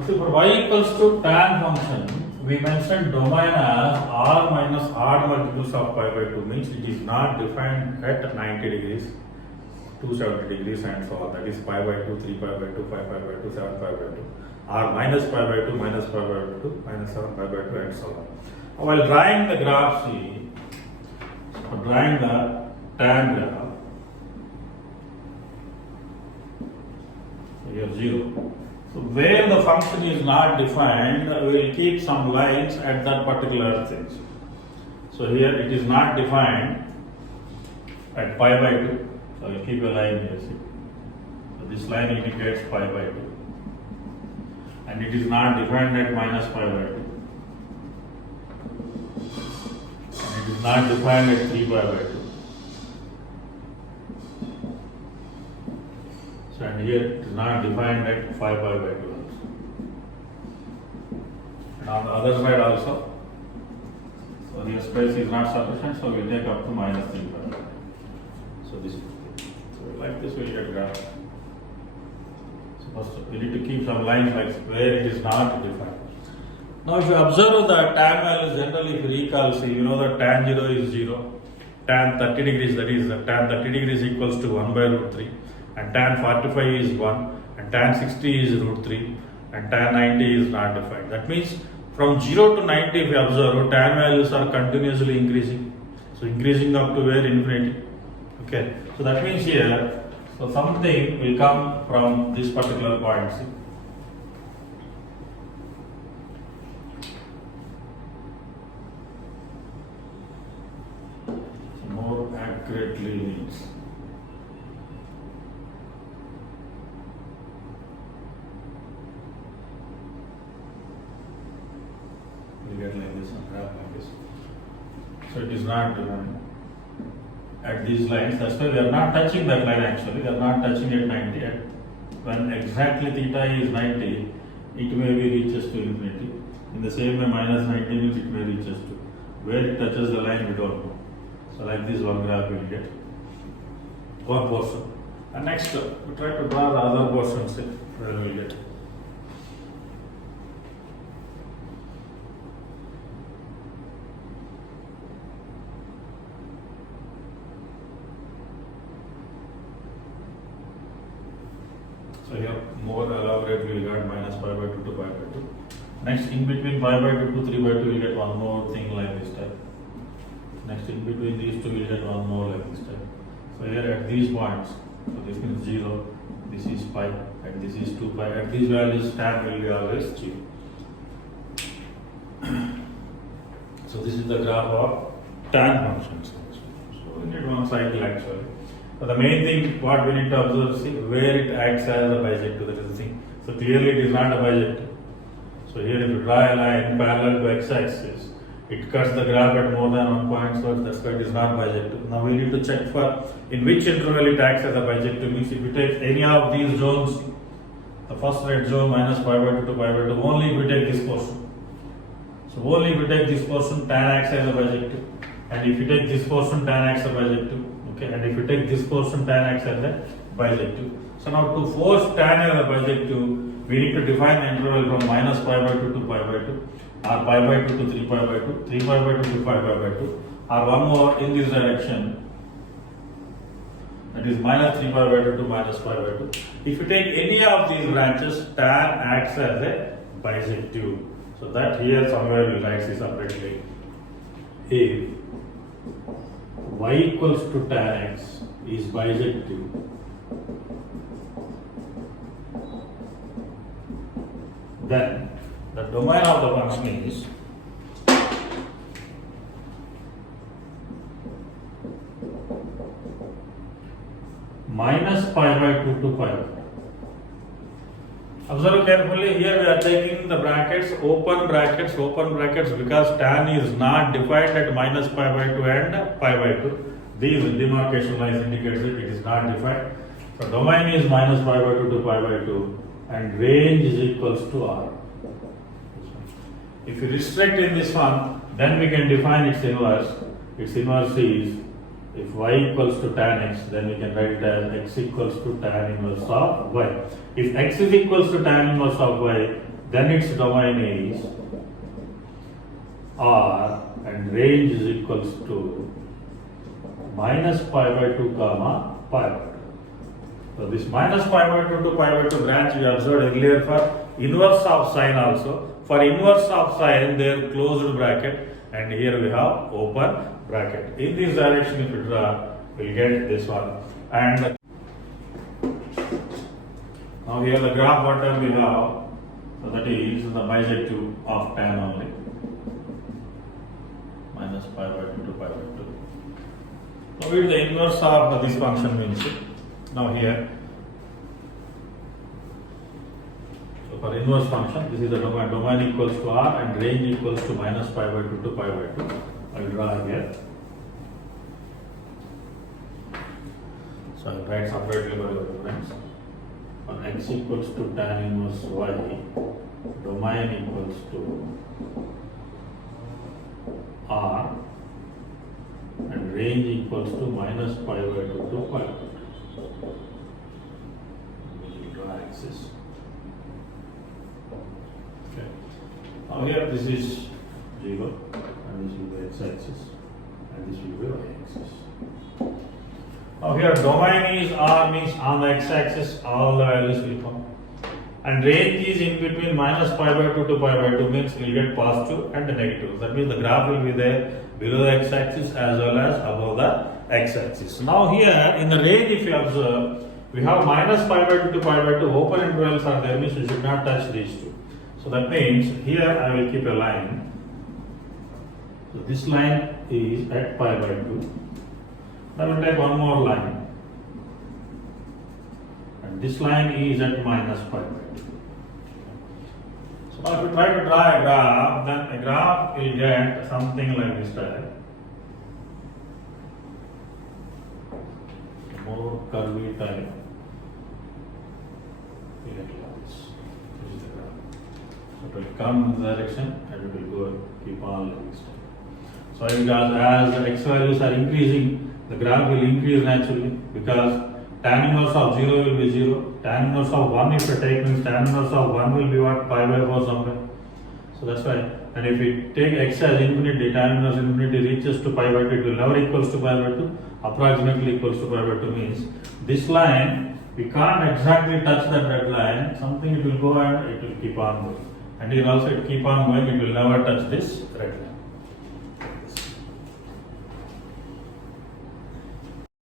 Okay, for y equals to tan function, we mentioned domain as r minus odd multiples of pi by 2 means it is not defined at 90 degrees, 270 degrees and so on. That is pi by 2, 3 pi by 2, 5 pi by 2, 7 pi by 2, or minus pi by 2, minus pi by 2, minus 7 pi by 2 and so on. While drawing the graph, see, drawing the tan graph, here 0. So where the function is not defined, we will keep some lines at that particular thing. So here it is not defined at pi by 2. So we will keep a line here. See. So this line indicates pi by 2. And it is not defined at minus pi by 2. And it is not defined at 3 pi by 2. And here it is not defined at 5 pi by 2 also. And on the other side also, so the space is not sufficient, so we will take up to minus 3 pi by 2. So this is, so like this we will get graph. So first we need to keep some lines like where it is not defined. Now if you observe the tan value, generally if you recall, see, you know that tan 0 is 0, tan 30 degrees, that is tan 30 degrees equals to 1 by root 3. And tan 45 is 1, and tan 60 is root 3, and tan 90 is not defined. That means from 0 to 90, if you observe, tan values are continuously increasing. So increasing up to where? Infinity. Okay. So that means here, so something will come from this particular point. See? So more accurately means. Get like this and graph like this. So it is not at these lines. That's why we are not touching that line actually. We are not touching at 90. When exactly theta is 90, it may be reaches to infinity. In the same way, minus 90 means it may reaches to. Where it touches the line, we don't know. So like this one graph we will get. One portion. And next, we try to draw the other portions where we will get. So here more elaborate we will get minus pi by 2 to pi by 2. Next in between pi by 2 to 3 by 2 we will get one more thing like this type. Next in between these two we will get one more like this type. So here at these points, so this means 0, this is pi and this is 2 pi. At these values tan will be always 0. So this is the graph of tan functions. So we need one cycle actually. So the main thing what we need to observe, see where it acts as a bijective, that is the thing. So clearly it is not a bijective. So here if you draw a line parallel to x-axis, it cuts the graph at more than one point, so that's why it is not bijective. Now we need to check for in which interval it acts as a bijective. Means if you take any of these zones, the first red zone minus pi by 2 to pi by 2, only if we take this portion. So only if we take this portion, tan acts as a bijective. And if you take this portion, tan acts as a bijective. Okay, and if you take this portion, tan acts as a bijective. So now to force tan as a bijective, we need to define the interval from minus pi by 2 to pi by 2, or pi by 2 to 3 pi by 2, 3 pi by 2 to 5 pi by 2, or one more in this direction, that is minus 3 pi by 2 to minus pi by 2. If you take any of these branches, tan acts as a bijective. So that here somewhere we will write this separately. If y equals to tan x is bijective, then the domain of the function is minus pi by 2 to pi. Observe carefully, here we are taking the brackets, open brackets because tan is not defined at minus pi by 2 and pi by 2. These demarcation lines indicates that it is not defined. So domain is minus pi by 2 to pi by 2 and range is equals to r. If you restrict in this one, then we can define its inverse. Its inverse is if y equals to tan x, then we can write it as x equals to tan inverse of y. If x is equals to tan inverse of y, then its domain is R and range is equals to minus pi by 2 comma pi by 2. So this minus pi by 2 to pi by 2 branch we observed earlier for inverse of sine also. For inverse of sine there closed bracket, and here we have open bracket. In this direction if you draw, we'll get this one. And now here the graph what we have, so that is the bisective of tan only. Minus pi by 2 to pi by 2. Now with the inverse of this function means, now here, so for inverse function, this is the domain equals to R and range equals to minus pi by 2 to pi by 2. I will draw here. So I will write separately by the reference. On x equals to tan inverse y, domain equals to R and range equals to minus pi by 2 to pi by 2. We will draw axis. Okay. Now here this is 0 and this will be x-axis and this will be y-axis. Now here domain is R, means on the x-axis all the values will come, and range is in between minus pi by 2 to pi by 2, means we will get positive and negative. That means the graph will be there below the x-axis as well as above the x-axis. Now here in the range if you observe, we have minus pi by 2 to pi by 2, open intervals are there, means we should not touch these two. So that means here I will keep a line. So this line is at pi by 2. I will take one more line, and this line is at minus pi by 2. So now if we try to draw a graph, then a graph will get something like this type. More curvy type. We get like this. This is the graph. So it will come in the direction and it will go keep on like this. So as the x values are increasing, the graph will increase naturally, because tan inverse of 0 will be 0. Tan inverse of 1 if you take, means tan inverse of 1 will be what? Pi by 4 somewhere. So that's why. And if we take x as infinity, tan inverse infinity reaches to pi by 2, it will never equals to pi by 2. Approximately equals to pi by 2 means this line, we can't exactly touch that red line. Something it will go and it will keep on going. And here also it keep on going, it will never touch this red line.